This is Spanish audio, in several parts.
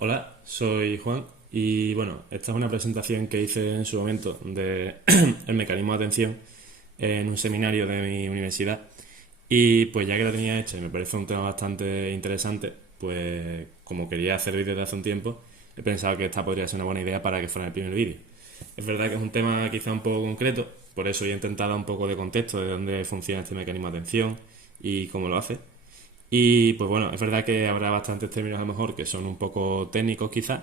Hola, soy Juan y bueno, esta es una presentación que hice en su momento de el mecanismo de atención en un seminario de mi universidad y pues ya que la tenía hecha y me parece un tema bastante interesante, pues como quería hacer vídeos de hace un tiempo, he pensado que esta podría ser una buena idea para que fuera el primer vídeo. Es verdad que es un tema quizá un poco concreto, por eso he intentado dar un poco de contexto de dónde funciona este mecanismo de atención y cómo lo hace. Y pues bueno, es verdad que habrá bastantes términos a lo mejor que son un poco técnicos quizás,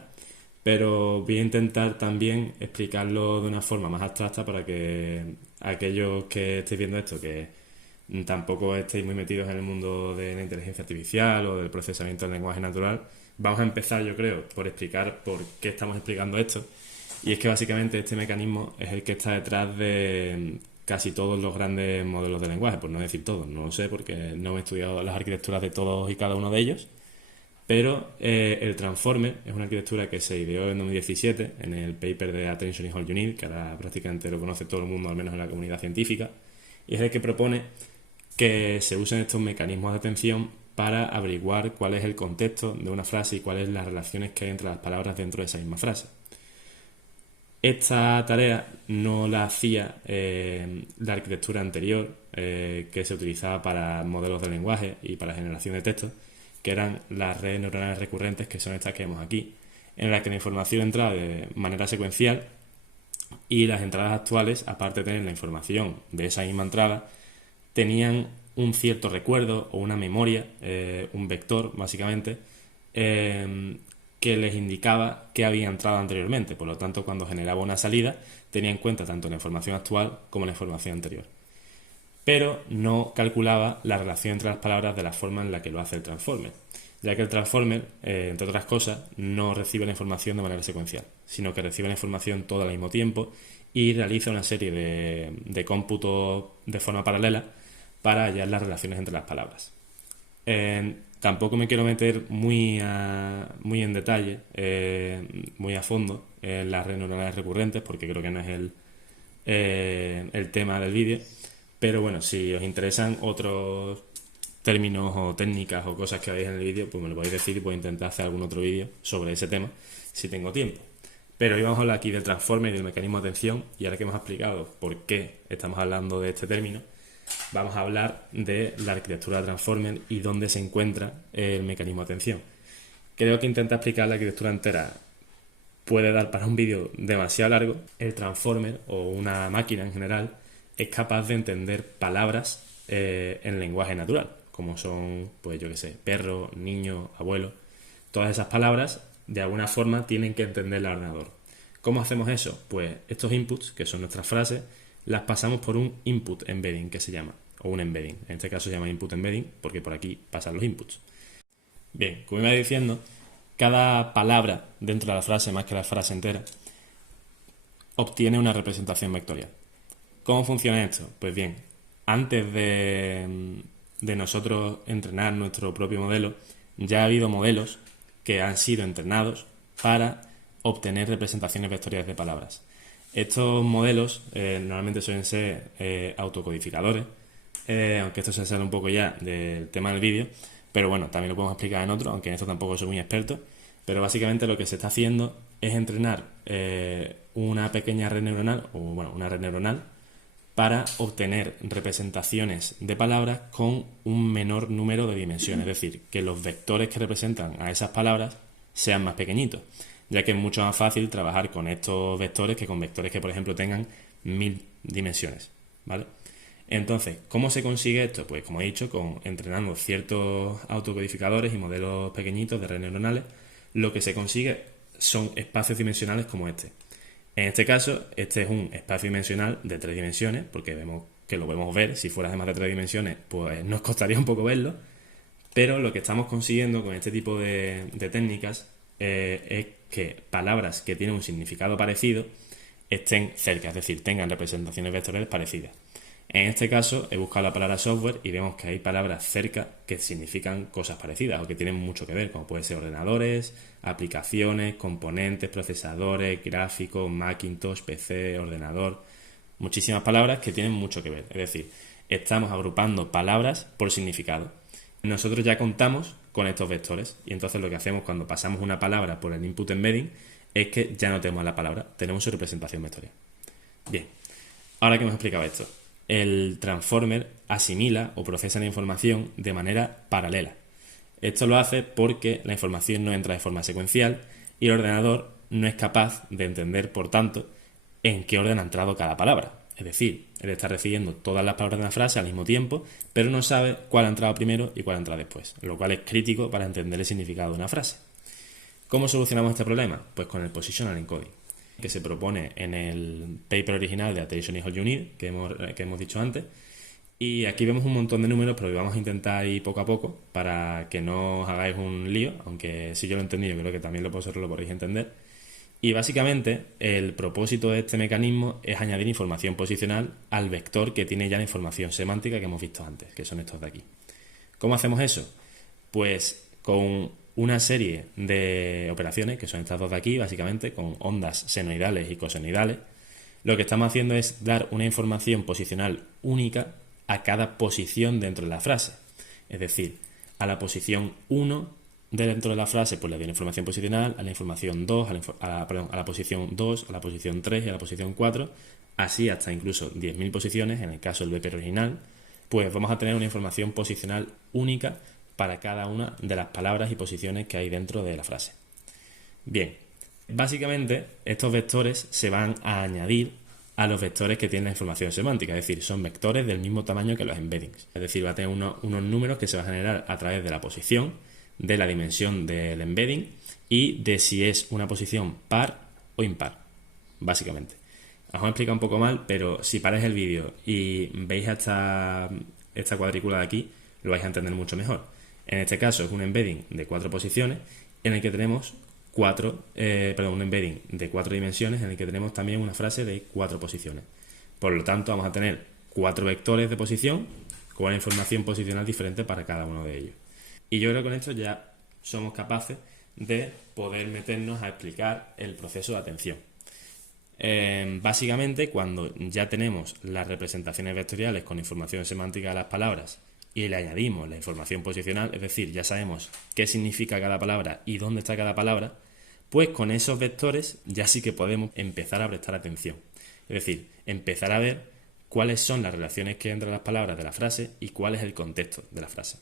pero voy a intentar también explicarlo de una forma más abstracta para que aquellos que estéis viendo esto, que tampoco estéis muy metidos en el mundo de la inteligencia artificial o del procesamiento del lenguaje natural, vamos a empezar yo creo por explicar por qué estamos explicando esto. Y es que básicamente este mecanismo es el que está detrás de casi todos los grandes modelos de lenguaje, por no decir todos, no lo sé porque no he estudiado las arquitecturas de todos y cada uno de ellos, pero el Transformer es una arquitectura que se ideó en 2017 en el paper de Attention is All You Need, que ahora prácticamente lo conoce todo el mundo, al menos en la comunidad científica, y es el que propone que se usen estos mecanismos de atención para averiguar cuál es el contexto de una frase y cuáles las relaciones que hay entre las palabras dentro de esa misma frase. Esta tarea no la hacía la arquitectura anterior que se utilizaba para modelos de lenguaje y para generación de texto, que eran las redes neuronales recurrentes, que son estas que vemos aquí, en las que la información entraba de manera secuencial y las entradas actuales, aparte de tener la información de esa misma entrada, tenían un cierto recuerdo o una memoria, un vector básicamente, que les indicaba que había entrado anteriormente. Por lo tanto, cuando generaba una salida, tenía en cuenta tanto la información actual como la información anterior. Pero no calculaba la relación entre las palabras de la forma en la que lo hace el transformer, ya que el transformer, entre otras cosas, no recibe la información de manera secuencial, sino que recibe la información todo al mismo tiempo y realiza una serie de cómputos de forma paralela para hallar las relaciones entre las palabras. Tampoco me quiero meter muy en detalle, muy a fondo en las redes neuronales recurrentes, porque creo que no es el tema del vídeo. Pero bueno, si os interesan otros términos o técnicas o cosas que veis en el vídeo, pues me lo podéis decir y puedo intentar hacer algún otro vídeo sobre ese tema si tengo tiempo. Pero hoy vamos a hablar aquí del transformer y del mecanismo de atención, y ahora que hemos explicado por qué estamos hablando de este término, vamos a hablar de la arquitectura de transformer y dónde se encuentra el mecanismo de atención. Creo que intentar explicar la arquitectura entera puede dar para un vídeo demasiado largo. El transformer o una máquina en general es capaz de entender palabras en lenguaje natural, como son, pues yo qué sé, perro, niño, abuelo. Todas esas palabras de alguna forma tienen que entender el ordenador. ¿Cómo hacemos eso? Pues estos inputs, que son nuestras frases, las pasamos por un input embedding, que se llama, o un embedding. En este caso se llama input embedding porque por aquí pasan los inputs. Bien, como iba diciendo, cada palabra dentro de la frase, más que la frase entera, obtiene una representación vectorial. ¿Cómo funciona esto? Pues bien, antes de nosotros entrenar nuestro propio modelo, ya ha habido modelos que han sido entrenados para obtener representaciones vectoriales de palabras. Estos modelos normalmente suelen ser autocodificadores, aunque esto se sale un poco ya del tema del vídeo, pero bueno, también lo podemos explicar en otro, aunque en esto tampoco soy muy experto. Pero básicamente lo que se está haciendo es entrenar una pequeña red neuronal, o bueno, una red neuronal, para obtener representaciones de palabras con un menor número de dimensiones, es decir, que los vectores que representan a esas palabras sean más pequeñitos, ya que es mucho más fácil trabajar con estos vectores que con vectores que, por ejemplo, tengan 1000 dimensiones, ¿vale? Entonces, ¿cómo se consigue esto? Pues como he dicho, entrenando ciertos autocodificadores y modelos pequeñitos de redes neuronales, lo que se consigue son espacios dimensionales como este. En este caso, este es un espacio dimensional de 3 dimensiones, porque vemos que lo podemos ver. Si fuera de más de 3 dimensiones, pues nos costaría un poco verlo. Pero lo que estamos consiguiendo con este tipo de técnicas es que palabras que tienen un significado parecido estén cerca, es decir, tengan representaciones vectoriales parecidas. En este caso he buscado la palabra software y vemos que hay palabras cerca que significan cosas parecidas o que tienen mucho que ver, como pueden ser ordenadores, aplicaciones, componentes, procesadores, gráficos, Macintosh, PC, ordenador. Muchísimas palabras que tienen mucho que ver. Es decir, estamos agrupando palabras por significado. Nosotros ya contamos con estos vectores. Y entonces lo que hacemos cuando pasamos una palabra por el input embedding es que ya no tenemos la palabra, tenemos su representación vectorial. Bien, ahora que hemos explicado esto, el transformer asimila o procesa la información de manera paralela. Esto lo hace porque la información no entra de forma secuencial y el ordenador no es capaz de entender, por tanto, en qué orden ha entrado cada palabra. Es decir, él está recibiendo todas las palabras de una frase al mismo tiempo, pero no sabe cuál ha entrado primero y cuál ha entrado después, lo cual es crítico para entender el significado de una frase. ¿Cómo solucionamos este problema? Pues con el Positional Encoding, que se propone en el paper original de Attention is All You Need, que hemos dicho antes. Y aquí vemos un montón de números, pero vamos a intentar ir poco a poco para que no os hagáis un lío, aunque si yo lo he entendido, creo que también vosotros lo podéis entender. Y básicamente el propósito de este mecanismo es añadir información posicional al vector que tiene ya la información semántica que hemos visto antes, que son estos de aquí. ¿Cómo hacemos eso? Pues con una serie de operaciones, que son estas dos de aquí, básicamente, con ondas senoidales y cosenoidales. Lo que estamos haciendo es dar una información posicional única a cada posición dentro de la frase. Es decir, a la posición 1 dentro de la frase pues le doy la información posicional, a la información 2, a la posición 2, a la posición 3 y a la posición 4, así hasta incluso 10.000 posiciones, en el caso del VP original, pues vamos a tener una información posicional única para cada una de las palabras y posiciones que hay dentro de la frase. Bien, básicamente estos vectores se van a añadir a los vectores que tienen la información semántica, es decir, son vectores del mismo tamaño que los embeddings. Es decir, va a tener unos números que se van a generar a través de la posición, de la dimensión del embedding y de si es una posición par o impar, básicamente. Os voy a explicar un poco mal, pero si paráis el vídeo y veis esta cuadrícula de aquí, lo vais a entender mucho mejor. En este caso es un embedding de 4 posiciones en el que tenemos un embedding de 4 dimensiones en el que tenemos también una frase de 4 posiciones. Por lo tanto, vamos a tener 4 vectores de posición con una información posicional diferente para cada uno de ellos. Y yo creo que con esto ya somos capaces de poder meternos a explicar el proceso de atención. Básicamente, cuando ya tenemos las representaciones vectoriales con información semántica de las palabras y le añadimos la información posicional, es decir, ya sabemos qué significa cada palabra y dónde está cada palabra, pues con esos vectores ya sí que podemos empezar a prestar atención. Es decir, empezar a ver cuáles son las relaciones que hay entre las palabras de la frase y cuál es el contexto de la frase.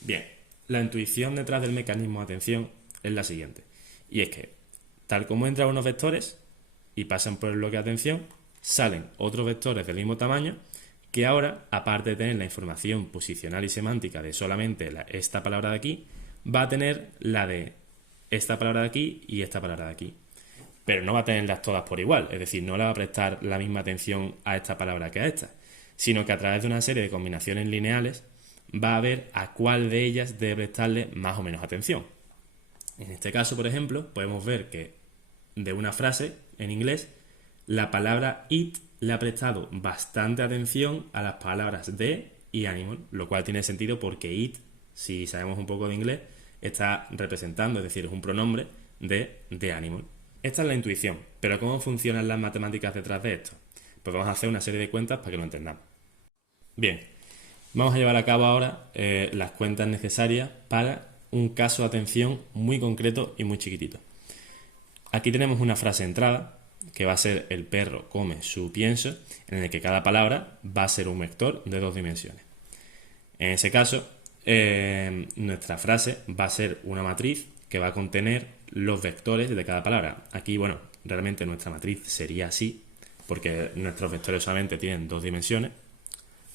Bien, la intuición detrás del mecanismo de atención es la siguiente, y es que, tal como entran unos vectores y pasan por el bloque de atención, salen otros vectores del mismo tamaño que ahora, aparte de tener la información posicional y semántica de solamente esta palabra de aquí, va a tener la de esta palabra de aquí y esta palabra de aquí. Pero no va a tenerlas todas por igual, es decir, no le va a prestar la misma atención a esta palabra que a esta, sino que a través de una serie de combinaciones lineales va a ver a cuál de ellas debe prestarle más o menos atención. En este caso, por ejemplo, podemos ver que de una frase en inglés, la palabra it le ha prestado bastante atención a las palabras de y animal, lo cual tiene sentido porque it, si sabemos un poco de inglés, está representando, es decir, es un pronombre de animal. Esta es la intuición, pero ¿cómo funcionan las matemáticas detrás de esto? Pues vamos a hacer una serie de cuentas para que lo entendamos. Bien, vamos a llevar a cabo ahora las cuentas necesarias para un caso de atención muy concreto y muy chiquitito. Aquí tenemos una frase entrada, que va a ser el perro come su pienso, en el que cada palabra va a ser un vector de 2 dimensiones. En ese caso, nuestra frase va a ser una matriz que va a contener los vectores de cada palabra. Aquí, bueno, realmente nuestra matriz sería así, porque nuestros vectores solamente tienen 2 dimensiones.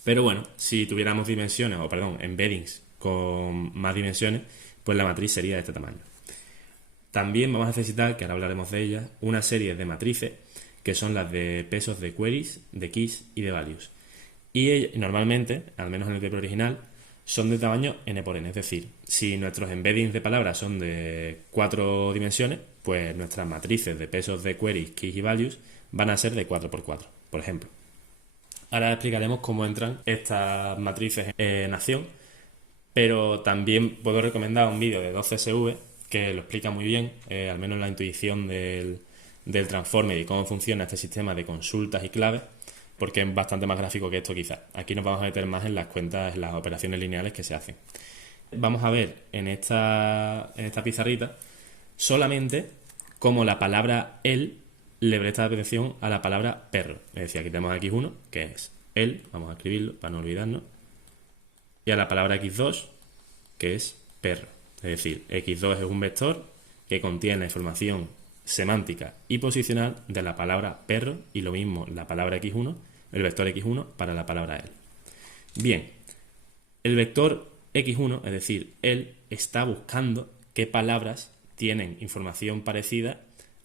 Pero bueno, si tuviéramos embeddings con más dimensiones, pues la matriz sería de este tamaño. También vamos a necesitar, que ahora hablaremos de ellas, una serie de matrices que son las de pesos de queries, de keys y de values. Y normalmente, al menos en el paper original, son de tamaño n por n. Es decir, si nuestros embeddings de palabras son de 4 dimensiones, pues nuestras matrices de pesos de queries, keys y values van a ser de 4 por 4, por ejemplo. Ahora explicaremos cómo entran estas matrices en acción, pero también puedo recomendar un vídeo de 2CSV que lo explica muy bien, al menos la intuición del transformer y cómo funciona este sistema de consultas y claves, porque es bastante más gráfico que esto quizás. Aquí nos vamos a meter más en las cuentas, en las operaciones lineales que se hacen. Vamos a ver en esta pizarrita solamente cómo la palabra el le presta atención a la palabra perro. Es decir, aquí tenemos x1, que es el, vamos a escribirlo para no olvidarnos, y a la palabra x2, que es perro. Es decir, x2 es un vector que contiene la información semántica y posicional de la palabra perro, y lo mismo la palabra x1, el vector x1 para la palabra el. Bien, el vector x1, es decir, él está buscando qué palabras tienen información parecida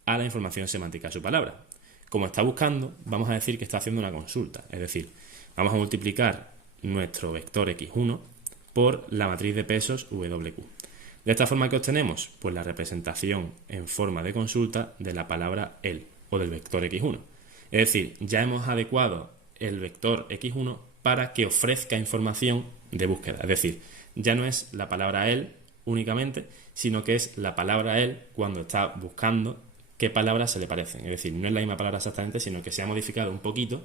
a la información semántica de su palabra. Como está buscando, vamos a decir que está haciendo una consulta, es decir, vamos a multiplicar nuestro vector x1 por la matriz de pesos WQ. De esta forma, ¿qué obtenemos? Pues la representación en forma de consulta de la palabra el o del vector x1. Es decir, ya hemos adecuado el vector x1 para que ofrezca información de búsqueda. Es decir, ya no es la palabra el únicamente, sino que es la palabra el cuando está buscando qué palabras se le parecen. Es decir, no es la misma palabra exactamente, sino que se ha modificado un poquito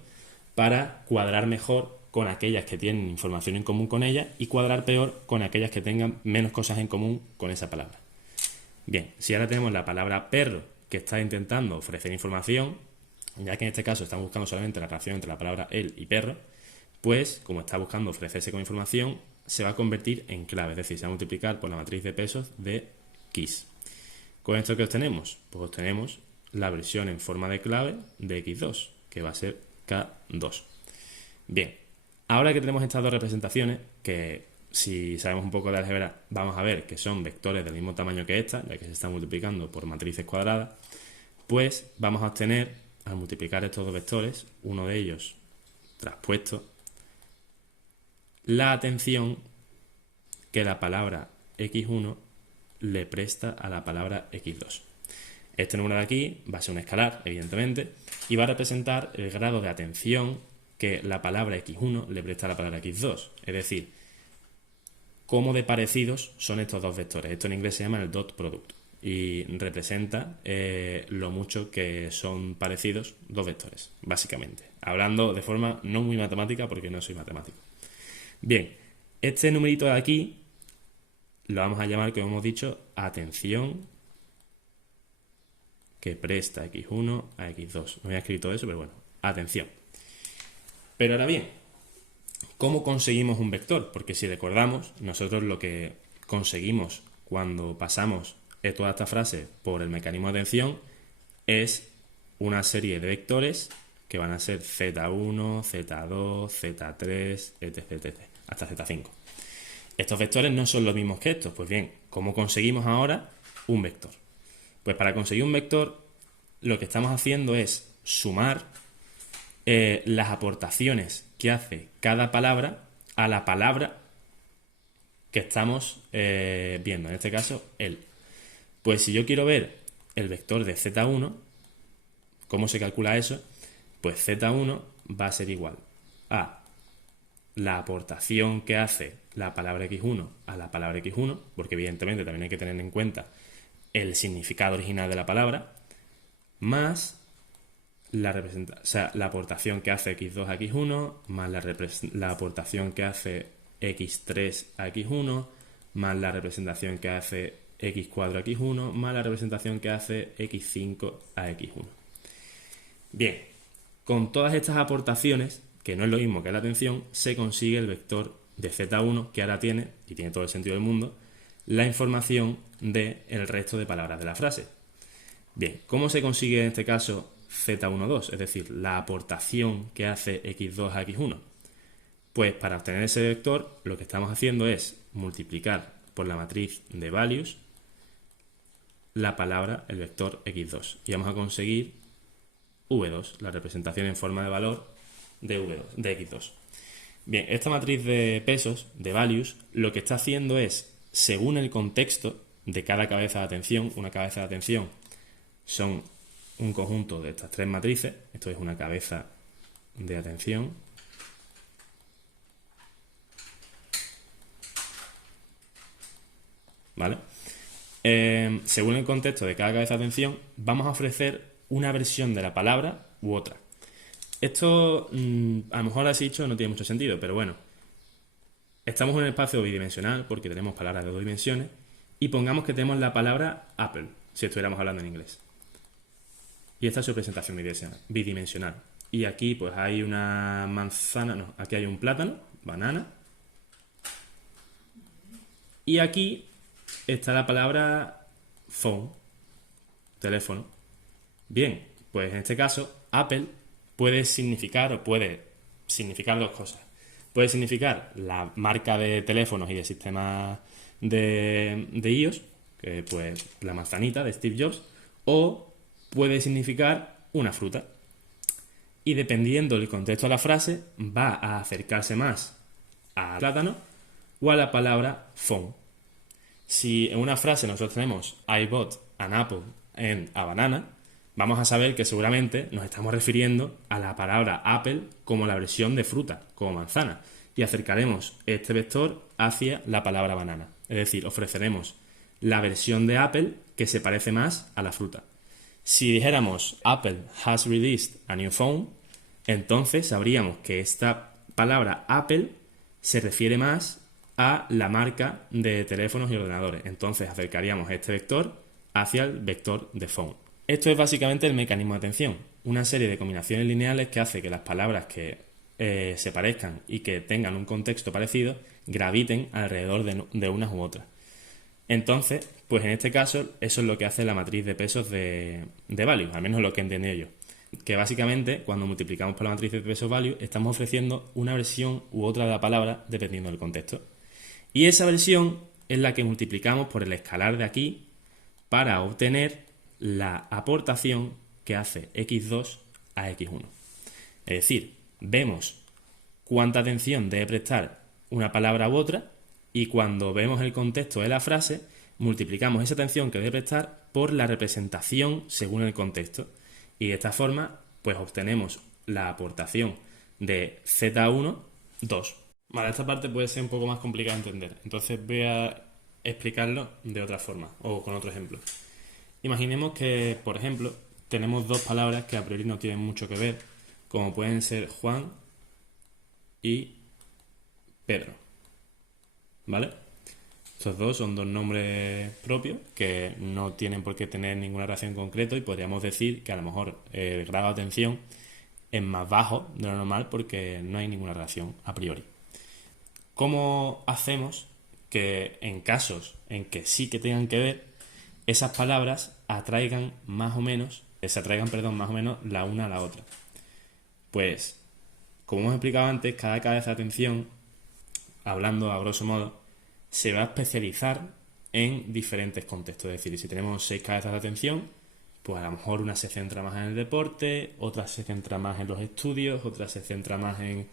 para cuadrar mejor con aquellas que tienen información en común con ella y cuadrar peor con aquellas que tengan menos cosas en común con esa palabra. Bien, si ahora tenemos la palabra perro que está intentando ofrecer información, ya que en este caso estamos buscando solamente la relación entre la palabra el y perro, pues como está buscando ofrecerse con información, se va a convertir en clave, es decir, se va a multiplicar por la matriz de pesos de Kiss. ¿Con esto qué obtenemos? Pues obtenemos la versión en forma de clave de x2, que va a ser k2. Bien, ahora que tenemos estas dos representaciones, que si sabemos un poco de álgebra, vamos a ver que son vectores del mismo tamaño que esta, ya que se están multiplicando por matrices cuadradas, pues vamos a obtener, al multiplicar estos dos vectores, uno de ellos traspuesto, la atención que la palabra x1 le presta a la palabra x2. Este número de aquí va a ser un escalar, evidentemente, y va a representar el grado de atención que la palabra x1 le presta a la palabra x2. Es decir, cómo de parecidos son estos dos vectores. Esto en inglés se llama el dot product y representa lo mucho que son parecidos dos vectores, básicamente. Hablando de forma no muy matemática, porque no soy matemático. Bien, este numerito de aquí lo vamos a llamar, como hemos dicho, atención que presta x1 a x2. No había escrito eso, pero bueno, atención. Pero ahora bien, ¿cómo conseguimos un vector? Porque si recordamos, nosotros lo que conseguimos cuando pasamos toda esta frase por el mecanismo de atención es una serie de vectores que van a ser z1, z2, z3, etc, etc, hasta z5. Estos vectores no son los mismos que estos. Pues bien, ¿cómo conseguimos ahora un vector? Pues para conseguir un vector, lo que estamos haciendo es sumar las aportaciones que hace cada palabra a la palabra que estamos viendo, en este caso, el. Pues si yo quiero ver el vector de z1, ¿cómo se calcula eso? Pues z1 va a ser igual a la aportación que hace la palabra x1 a la palabra x1, porque evidentemente también hay que tener en cuenta el significado original de la palabra, más la aportación que hace x2 a x1, más la aportación que hace x3 a x1, más la representación que hace x4 a x1, más la representación que hace x5 a x1. Bien, con todas estas aportaciones, que no es lo mismo que la atención, se consigue el vector de z1, que ahora tiene, y tiene todo el sentido del mundo, la información del resto de palabras de la frase. Bien, ¿cómo se consigue en este caso z12, es decir, la aportación que hace x2 a x1? Pues para obtener ese vector, lo que estamos haciendo es multiplicar por la matriz de values la palabra, el vector x2, y vamos a conseguir v2, la representación en forma de valor de v2, de x2. Bien, esta matriz de pesos, de values, lo que está haciendo es, según el contexto de cada cabeza de atención, una cabeza de atención son un conjunto de estas tres matrices, esto es una cabeza de atención, ¿vale? Según el contexto de cada cabeza de atención, vamos a ofrecer una versión de la palabra u otra. Esto, a lo mejor así dicho, no tiene mucho sentido, pero bueno. Estamos en un espacio bidimensional porque tenemos palabras de dos dimensiones y pongamos que tenemos la palabra Apple, si estuviéramos hablando en inglés. Y esta es su presentación bidimensional. Y aquí pues hay una manzana, no, aquí hay un plátano, banana. Y aquí está la palabra phone, teléfono. Bien, pues en este caso Apple puede significar dos cosas. Puede significar la marca de teléfonos y de sistemas de iOS, que pues la manzanita de Steve Jobs, o puede significar una fruta. Y dependiendo del contexto de la frase, va a acercarse más al plátano o a la palabra phone. Si en una frase nosotros tenemos I bought an apple and a banana, vamos a saber que seguramente nos estamos refiriendo a la palabra apple como la versión de fruta, como manzana, y acercaremos este vector hacia la palabra banana. Es decir, ofreceremos la versión de Apple que se parece más a la fruta. Si dijéramos Apple has released a new phone, entonces sabríamos que esta palabra Apple se refiere más a la marca de teléfonos y ordenadores. Entonces acercaríamos este vector hacia el vector de phone. Esto es básicamente el mecanismo de atención, una serie de combinaciones lineales que hace que las palabras que se parezcan y que tengan un contexto parecido graviten alrededor de unas u otras. Entonces, pues en este caso, eso es lo que hace la matriz de pesos de value, al menos lo que he entendido yo. Que básicamente, cuando multiplicamos por la matriz de pesos value, estamos ofreciendo una versión u otra de la palabra dependiendo del contexto. Y esa versión es la que multiplicamos por el escalar de aquí para obtener la aportación que hace x2 a x1. Es decir, vemos cuánta atención debe prestar una palabra u otra y cuando vemos el contexto de la frase, multiplicamos esa atención que debe prestar por la representación según el contexto. Y de esta forma, pues obtenemos la aportación de z1, 2. Vale, esta parte puede ser un poco más complicada de entender. Entonces voy a explicarlo de otra forma o con otro ejemplo. Imaginemos que, por ejemplo, tenemos dos palabras que a priori no tienen mucho que ver, como pueden ser Juan y Pedro. ¿Vale? Estos dos son dos nombres propios que no tienen por qué tener ninguna relación en concreto y podríamos decir que a lo mejor el grado de atención es más bajo de lo normal porque no hay ninguna relación a priori. ¿Cómo hacemos que en casos en que sí que tengan que ver, esas palabras se atraigan más o menos la una a la otra? Pues, como hemos explicado antes, cada cabeza de atención, hablando a grosso modo, se va a especializar en diferentes contextos. Es decir, si tenemos 6 cabezas de atención, pues a lo mejor una se centra más en el deporte, otra se centra más en los estudios, otra se centra más en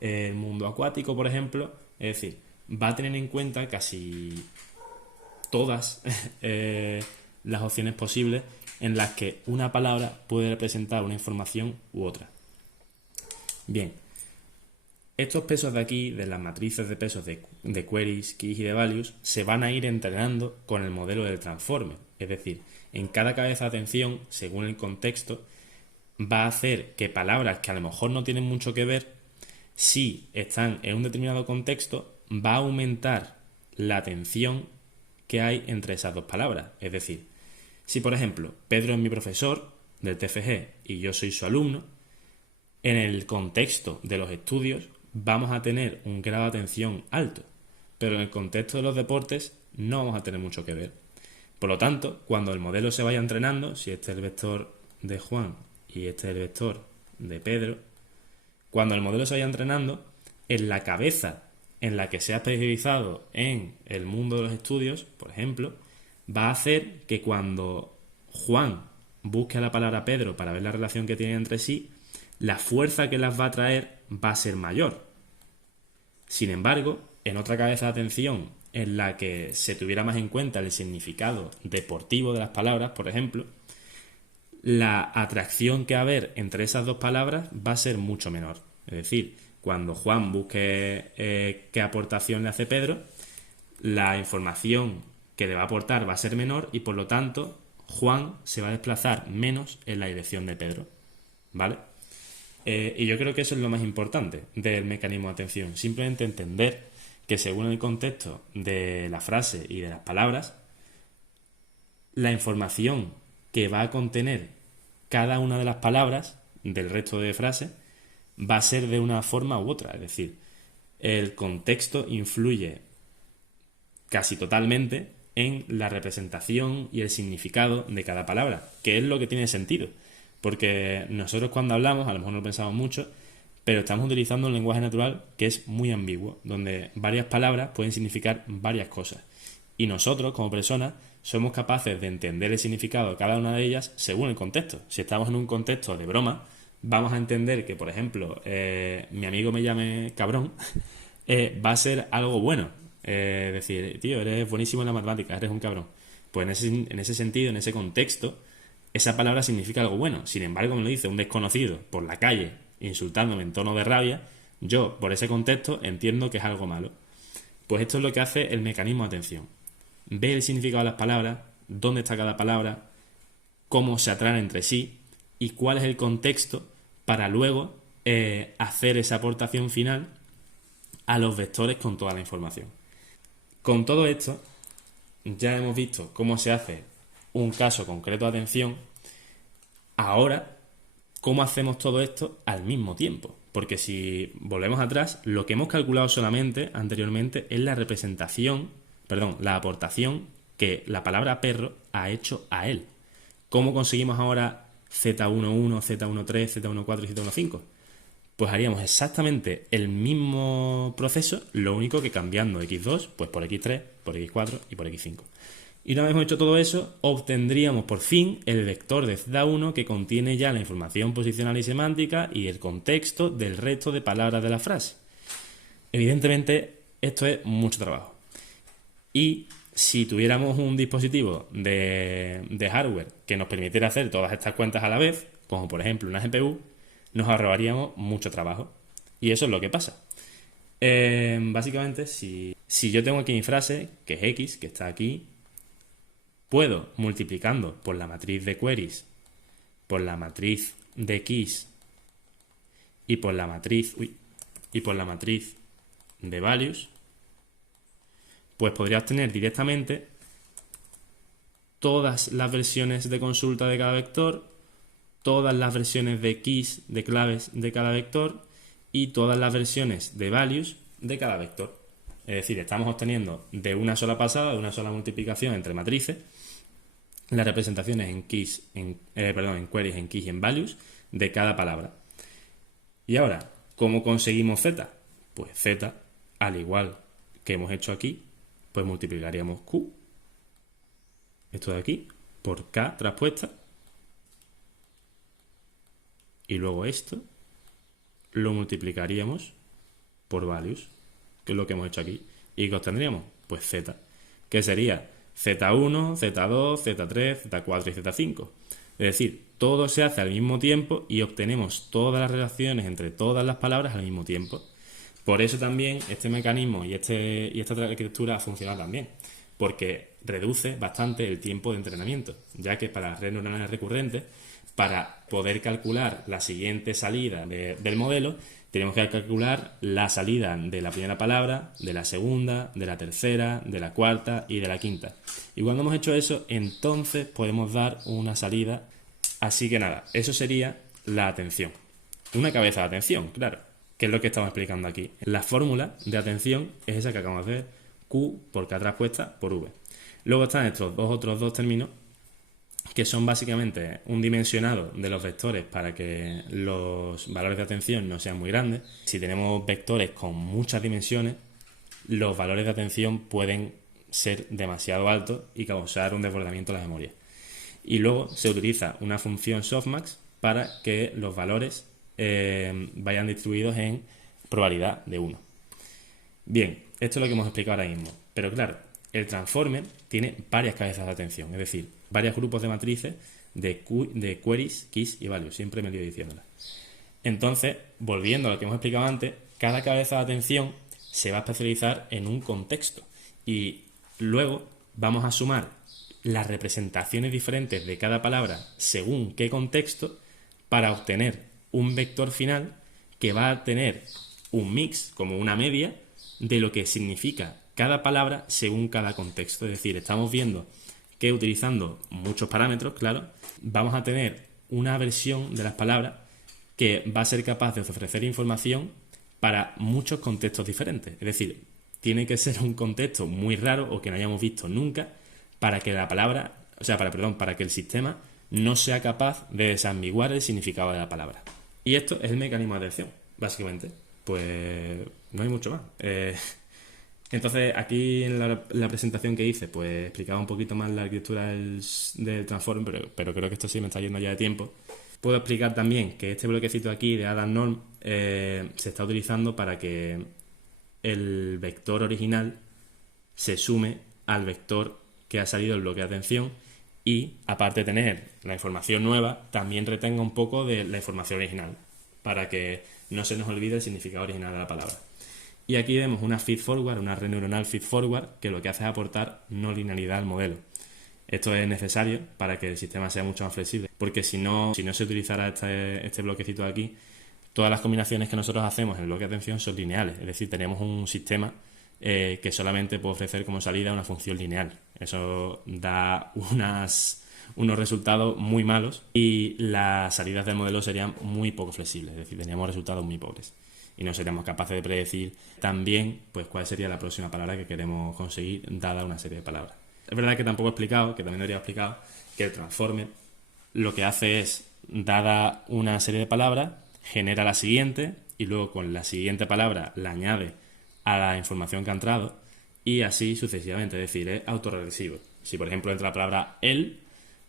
el mundo acuático, por ejemplo. Es decir, va a tener en cuenta casi todas las opciones posibles en las que una palabra puede representar una información u otra. Bien, estos pesos de aquí, de las matrices de pesos de queries, keys y de values, se van a ir entrenando con el modelo del transformer. Es decir, en cada cabeza de atención, según el contexto, va a hacer que palabras que a lo mejor no tienen mucho que ver, si están en un determinado contexto, va a aumentar la atención que hay entre esas dos palabras. Es decir, si por ejemplo Pedro es mi profesor del TFG y yo soy su alumno, en el contexto de los estudios vamos a tener un grado de atención alto, pero en el contexto de los deportes no vamos a tener mucho que ver. Por lo tanto, cuando el modelo se vaya entrenando, si este es el vector de Juan y este es el vector de Pedro, cuando el modelo se vaya entrenando, en la cabeza en la que se ha especializado en el mundo de los estudios, por ejemplo, va a hacer que cuando Juan busque a la palabra Pedro para ver la relación que tienen entre sí, la fuerza que las va a traer va a ser mayor. Sin embargo, en otra cabeza de atención en la que se tuviera más en cuenta el significado deportivo de las palabras, por ejemplo, la atracción que va a haber entre esas dos palabras va a ser mucho menor. Es decir, cuando Juan busque qué aportación le hace Pedro, la información que le va a aportar va a ser menor y por lo tanto Juan se va a desplazar menos en la dirección de Pedro. ¿Vale? Y yo creo que eso es lo más importante del mecanismo de atención. Simplemente entender que según el contexto de la frase y de las palabras, la información que va a contener cada una de las palabras del resto de frases va a ser de una forma u otra. Es decir, el contexto influye casi totalmente en la representación y el significado de cada palabra, que es lo que tiene sentido. Porque nosotros cuando hablamos, a lo mejor no lo pensamos mucho, pero estamos utilizando un lenguaje natural que es muy ambiguo, donde varias palabras pueden significar varias cosas. Y nosotros, como personas, somos capaces de entender el significado de cada una de ellas según el contexto. Si estamos en un contexto de broma, vamos a entender que, por ejemplo, mi amigo me llame cabrón, va a ser algo bueno. Decir, tío, eres buenísimo en la matemática, eres un cabrón. Pues en ese sentido, en ese contexto, esa palabra significa algo bueno. Sin embargo, me lo dice un desconocido por la calle, insultándome en tono de rabia, yo, por ese contexto, entiendo que es algo malo. Pues esto es lo que hace el mecanismo de atención. Ve el significado de las palabras, dónde está cada palabra, cómo se atraen entre sí y cuál es el contexto para luego hacer esa aportación final a los vectores con toda la información. Con todo esto, ya hemos visto cómo se hace un caso concreto de atención. Ahora, ¿cómo hacemos todo esto al mismo tiempo? Porque si volvemos atrás, lo que hemos calculado solamente anteriormente es la representación, perdón, la aportación que la palabra perro ha hecho a él. ¿Cómo conseguimos ahora Z11, Z13, Z14 y Z15? Pues haríamos exactamente el mismo proceso, lo único que cambiando x2 pues por x3, por x4 y por x5. Y una vez hemos hecho todo eso, obtendríamos por fin el vector de Z1 que contiene ya la información posicional y semántica y el contexto del resto de palabras de la frase. Evidentemente, esto es mucho trabajo. Y si tuviéramos un dispositivo de hardware que nos permitiera hacer todas estas cuentas a la vez, como por ejemplo una GPU, nos ahorraríamos mucho trabajo. Y eso es lo que pasa. Básicamente, si yo tengo aquí mi frase, que es X, que está aquí, puedo, multiplicando por la matriz de queries, por la matriz de keys y por la matriz, de values, pues podría obtener directamente todas las versiones de consulta de cada vector, todas las versiones de keys, de claves de cada vector y todas las versiones de values de cada vector. Es decir, estamos obteniendo de una sola pasada, de una sola multiplicación entre matrices, las representaciones en keys, en queries, en keys y en values de cada palabra. Y ahora, ¿cómo conseguimos z? Pues z, al igual que hemos hecho aquí, pues multiplicaríamos q, esto de aquí, por k traspuesta, y luego esto lo multiplicaríamos por values, que es lo que hemos hecho aquí. ¿Y qué obtendríamos? Pues z, que sería Z1, Z2, Z3, Z4 y Z5. Es decir, todo se hace al mismo tiempo y obtenemos todas las relaciones entre todas las palabras al mismo tiempo. Por eso también este mecanismo y esta arquitectura funciona también, porque reduce bastante el tiempo de entrenamiento, ya que para las redes neuronales recurrentes, para poder calcular la siguiente salida del modelo, tenemos que calcular la salida de la primera palabra, de la segunda, de la tercera, de la cuarta y de la quinta. Y cuando hemos hecho eso, entonces podemos dar una salida. Así que nada, eso sería la atención. Una cabeza de atención, claro, que es lo que estamos explicando aquí. La fórmula de atención es esa que acabamos de ver, Q por K traspuesta por V. Luego están estos otros dos términos, que son básicamente un dimensionado de los vectores para que los valores de atención no sean muy grandes. Si tenemos vectores con muchas dimensiones, los valores de atención pueden ser demasiado altos y causar un desbordamiento de la memoria. Y luego se utiliza una función softmax para que los valores vayan distribuidos en probabilidad de 1. Bien, esto es lo que hemos explicado ahora mismo. Pero claro, el transformer tiene varias cabezas de atención, es decir, varios grupos de matrices de queries, keys y values. Siempre me lío diciéndola. Entonces, volviendo a lo que hemos explicado antes, cada cabeza de atención se va a especializar en un contexto y luego vamos a sumar las representaciones diferentes de cada palabra según qué contexto para obtener un vector final que va a tener un mix como una media de lo que significa cada palabra según cada contexto. Es decir, estamos viendo que utilizando muchos parámetros, claro, vamos a tener una versión de las palabras que va a ser capaz de ofrecer información para muchos contextos diferentes. Es decir, tiene que ser un contexto muy raro o que no hayamos visto nunca para que la palabra, para que el sistema no sea capaz de desambiguar el significado de la palabra. Y esto es el mecanismo de atención, básicamente. Pues no hay mucho más. Entonces, aquí en la presentación que hice, pues explicaba un poquito más la arquitectura del transform, pero creo que esto sí me está yendo ya de tiempo. Puedo explicar también que este bloquecito aquí de Adam Norm se está utilizando para que el vector original se sume al vector que ha salido del bloque de atención y, aparte de tener la información nueva, también retenga un poco de la información original para que no se nos olvide el significado original de la palabra. Y aquí vemos una feedforward, una red neuronal feedforward, que lo que hace es aportar no linealidad al modelo. Esto es necesario para que el sistema sea mucho más flexible, porque si no se utilizara este bloquecito de aquí, todas las combinaciones que nosotros hacemos en el bloque de atención son lineales, es decir, tenemos un sistema que solamente puede ofrecer como salida una función lineal. Eso da unos resultados muy malos y las salidas del modelo serían muy poco flexibles, es decir, teníamos resultados muy pobres y no seríamos capaces de predecir también pues cuál sería la próxima palabra que queremos conseguir dada una serie de palabras. Es verdad que tampoco he explicado, que también debería explicar, que el transformer lo que hace es, dada una serie de palabras, genera la siguiente y luego con la siguiente palabra la añade a la información que ha entrado y así sucesivamente, es decir, es autorregresivo. Si por ejemplo entra la palabra él,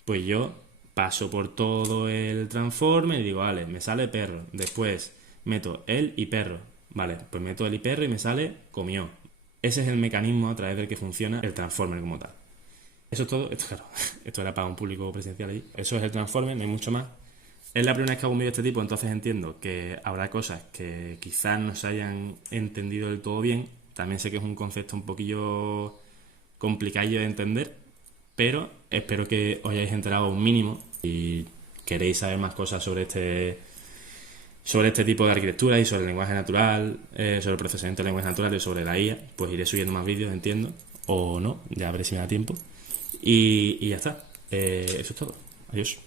pues yo paso por todo el transformer y digo, vale, me sale perro, después meto él y perro, vale, pues meto él y perro y me sale comió. Ese es el mecanismo a través del que funciona el transformer como tal. Eso es todo, esto era para un público presencial ahí. Eso es el transformer, no hay mucho más. Es la primera vez que hago un vídeo de este tipo, entonces entiendo que habrá cosas que quizás no se hayan entendido del todo bien. También sé que es un concepto un poquillo complicadillo de entender, pero espero que os hayáis enterado un mínimo y queréis saber más cosas sobre este tipo de arquitectura y sobre el lenguaje natural, sobre el procesamiento del lenguaje natural y sobre la IA, pues iré subiendo más vídeos, entiendo, o no, ya veré si me da tiempo. Y ya está, eso es todo. Adiós.